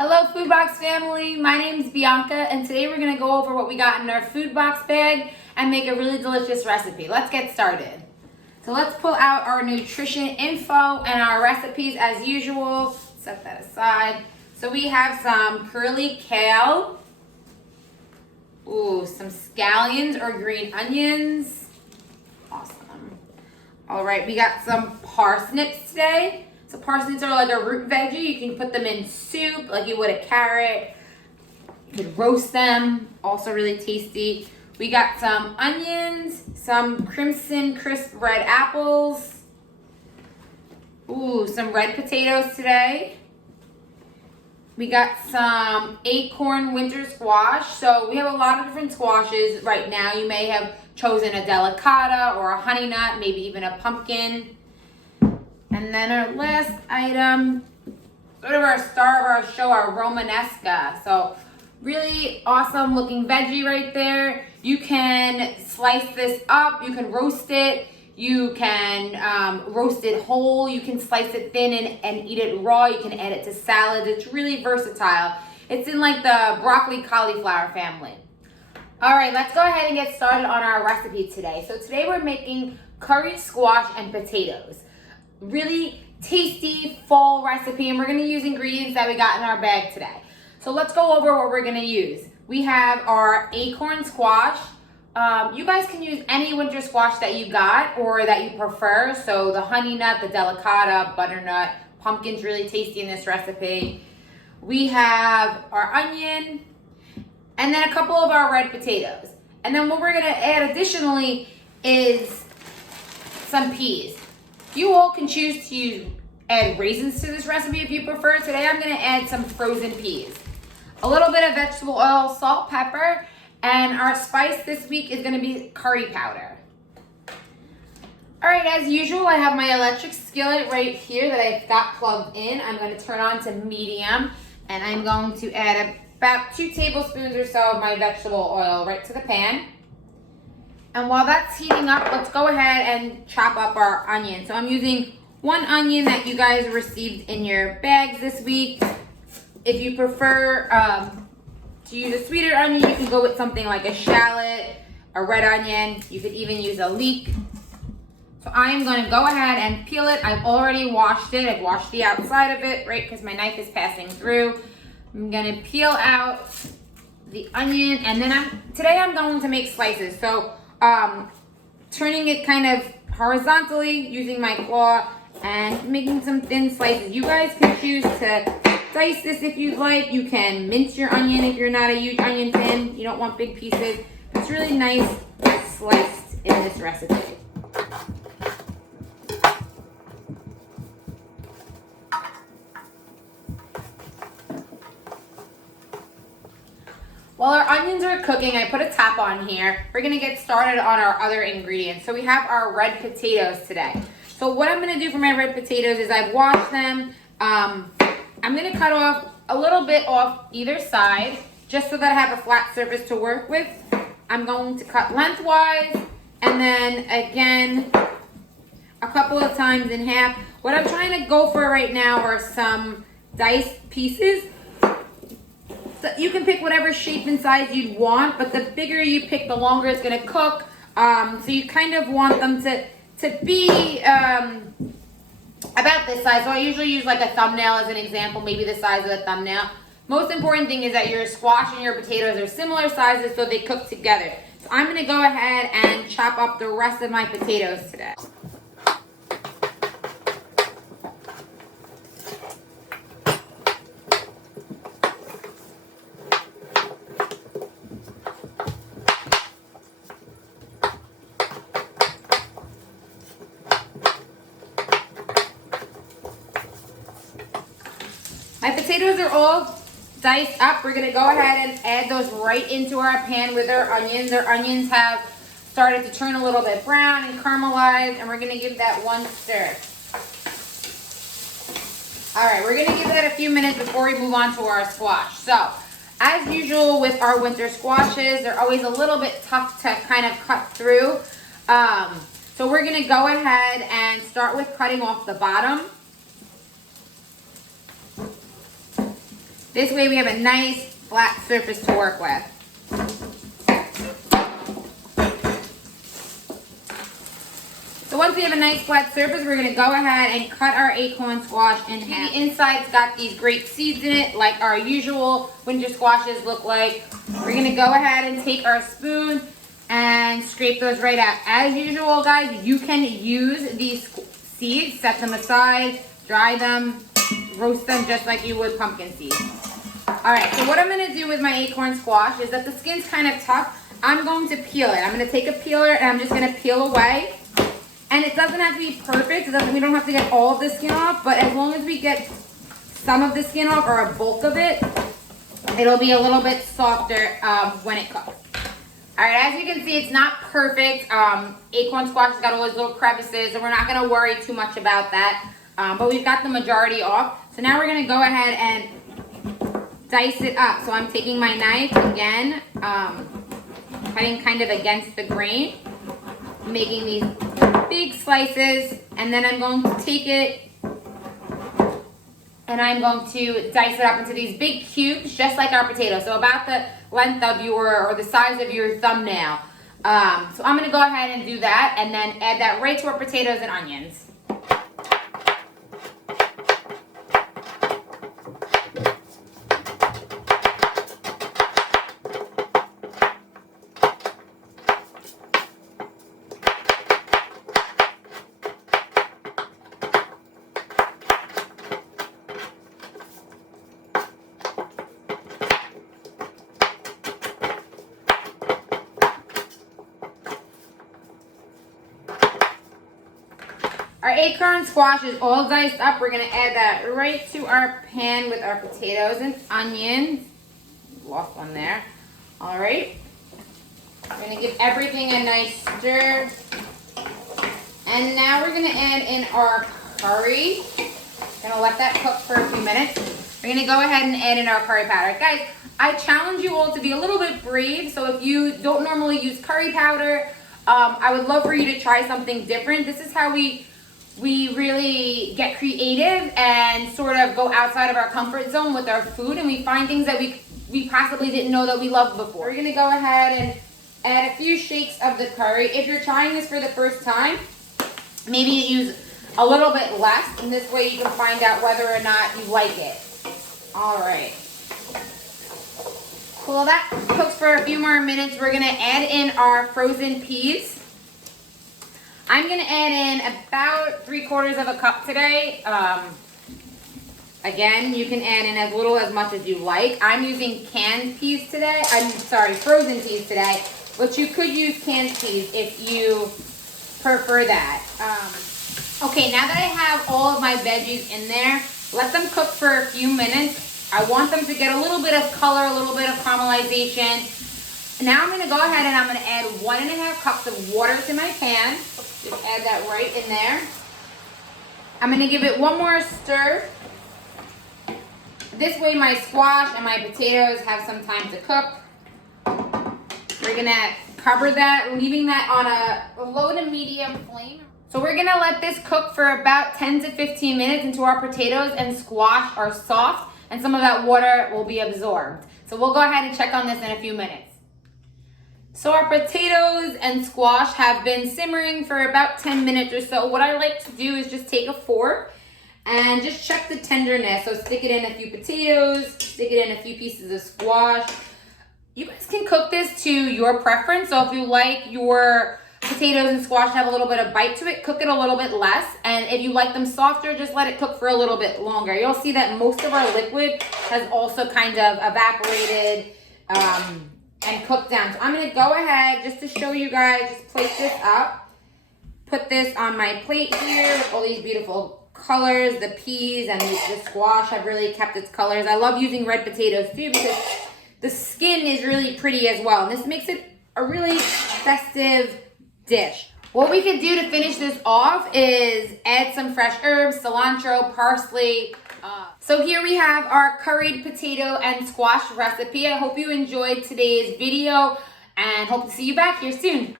Hello Food Box family, my name is Bianca and today we're going to go over what we got in our food box bag and make a really delicious recipe. Let's get started. So let's pull out our nutrition info and our recipes as usual. Set that aside. So we have some curly kale, some scallions or green onions. Awesome. All right, we got some parsnips today. So parsnips are like a root veggie. You can put them in soup like you would a carrot. You could roast them, also really tasty. We got some onions, some crimson crisp red apples. Some red potatoes today. We got some acorn winter squash. So we have a lot of different squashes right now. You may have chosen a delicata or a honey nut, maybe even a pumpkin. And then our last item, sort of our star of our show, our Romanesca. So really awesome looking veggie right there. You can slice this up, you can roast it, you can roast it whole, you can slice it thin and eat it raw, you can add it to salads. It's really versatile. It's in like the broccoli cauliflower family. All right, let's go ahead and get started on our recipe today. So today we're making curried squash and potatoes. Really tasty fall recipe, and we're going to use ingredients that we got in our bag today. So let's go over what we're going to use. We have our acorn squash. You guys can use any winter squash that you got or that you prefer. So the honey nut, the delicata, butternut, pumpkin's really tasty in this recipe. We have our onion, and then a couple of our red potatoes. And then what we're going to add additionally is some peas. You all can choose to add raisins to this recipe if you prefer. Today I'm going to add some frozen peas. A little bit of vegetable oil, salt, pepper, and our spice this week is going to be curry powder. Alright, as usual, I have my electric skillet right here that I've got plugged in. I'm going to turn on to medium, and I'm going to add about 2 tablespoons or so of my vegetable oil right to the pan. And while that's heating up, let's go ahead and chop up our onion. So I'm using 1 onion that you guys received in your bags this week. If you prefer to use a sweeter onion, you can go with something like a shallot, a red onion. You could even use a leek. So I am going to go ahead and peel it. I've already washed it. I've washed the outside of it, right, because my knife is passing through. I'm going to peel out the onion, and then today I'm going to make slices. So turning it kind of horizontally using my claw and making some thin slices. You guys can choose to dice this if you'd like. You can mince your onion if you're not a huge onion fan. You don't want big pieces. It's really nice sliced in this recipe. While our onions are cooking, I put a tap on here. We're gonna get started on our other ingredients. So we have our red potatoes today. So what I'm gonna do for my red potatoes is I've washed them. I'm gonna cut off a little bit off either side, just so that I have a flat surface to work with. I'm going to cut lengthwise, and then again, a couple of times in half. What I'm trying to go for right now are some diced pieces. So you can pick whatever shape and size you'd want, but the bigger you pick, the longer it's going to cook. So you kind of want them to be about this size. So I usually use like a thumbnail as an example, maybe the size of a thumbnail. Most important thing is that your squash and your potatoes are similar sizes so they cook together. So I'm going to go ahead and chop up the rest of my potatoes today. My potatoes are all diced up. We're going to go ahead and add those right into our pan with our onions. Our onions have started to turn a little bit brown and caramelize, and we're going to give that one stir. All right, we're going to give that a few minutes before we move on to our squash. So, as usual with our winter squashes, they're always a little bit tough to kind of cut through. So we're going to go ahead and start with cutting off the bottom. This way we have a nice flat surface to work with. So once we have a nice flat surface, we're gonna go ahead and cut our acorn squash in half. The inside's got these great seeds in it, like our usual winter squashes look like. We're gonna go ahead and take our spoon and scrape those right out. As usual, guys, you can use these seeds, set them aside, dry them, roast them just like you would pumpkin seeds. All right, so what I'm gonna do with my acorn squash is that the skin's kind of tough. I'm going to peel it. I'm gonna take a peeler and I'm just gonna peel away. And it doesn't have to be perfect. We don't have to get all of the skin off, but as long as we get some of the skin off or a bulk of it, it'll be a little bit softer when it cooks. All right, as you can see, it's not perfect. Acorn squash has got all those little crevices, and we're not gonna worry too much about that. But we've got the majority off. So now we're gonna go ahead and dice it up. So I'm taking my knife again, cutting kind of against the grain, making these big slices, and then I'm going to take it and I'm going to dice it up into these big cubes, just like our potatoes. So about the length of your, or the size of your thumbnail. So I'm gonna go ahead and do that and then add that right to our potatoes and onions. Our acorn squash is all diced up. We're gonna add that right to our pan with our potatoes and onions. Lost one there. All right. We're gonna give everything a nice stir. And now we're gonna add in our curry. Gonna let that cook for a few minutes. We're gonna go ahead and add in our curry powder. Guys, I challenge you all to be a little bit brave. So if you don't normally use curry powder, I would love for you to try something different. This is how we really get creative and sort of go outside of our comfort zone with our food, and we find things that we possibly didn't know that we loved before. We're gonna go ahead and add a few shakes of the curry. If you're trying this for the first time, maybe use a little bit less, and this way you can find out whether or not you like it. All right. Cool, that cooks for a few more minutes. We're gonna add in our frozen peas. I'm gonna add in about 3/4 of a cup today. Again, you can add in as little as much as you like. I'm using canned peas today. Frozen peas today, but you could use canned peas if you prefer that. Okay, now that I have all of my veggies in there, let them cook for a few minutes. I want them to get a little bit of color, a little bit of caramelization. Now I'm gonna go ahead and I'm gonna add 1.5 cups of water to my pan. Just add that right in there. I'm gonna give it one more stir. This way my squash and my potatoes have some time to cook. We're gonna cover that, leaving that on a low to medium flame. So we're gonna let this cook for about 10 to 15 minutes until our potatoes and squash are soft and some of that water will be absorbed. So we'll go ahead and check on this in a few minutes. So our potatoes and squash have been simmering for about 10 minutes or so. What I like to do is just take a fork and just check the tenderness. So stick it in a few potatoes, stick it in a few pieces of squash. You guys can cook this to your preference. So if you like your potatoes and squash to have a little bit of bite to it, cook it a little bit less. And if you like them softer, just let it cook for a little bit longer. You'll see that most of our liquid has also kind of evaporated and cooked down. So I'm gonna go ahead, just to show you guys, just place this up. Put this on my plate here with all these beautiful colors. The peas and the squash have really kept its colors. I love using red potatoes too because the skin is really pretty as well. And this makes it a really festive dish. What we could do to finish this off is add some fresh herbs, cilantro, parsley. So here we have our curried potato and squash recipe. I hope you enjoyed today's video and hope to see you back here soon.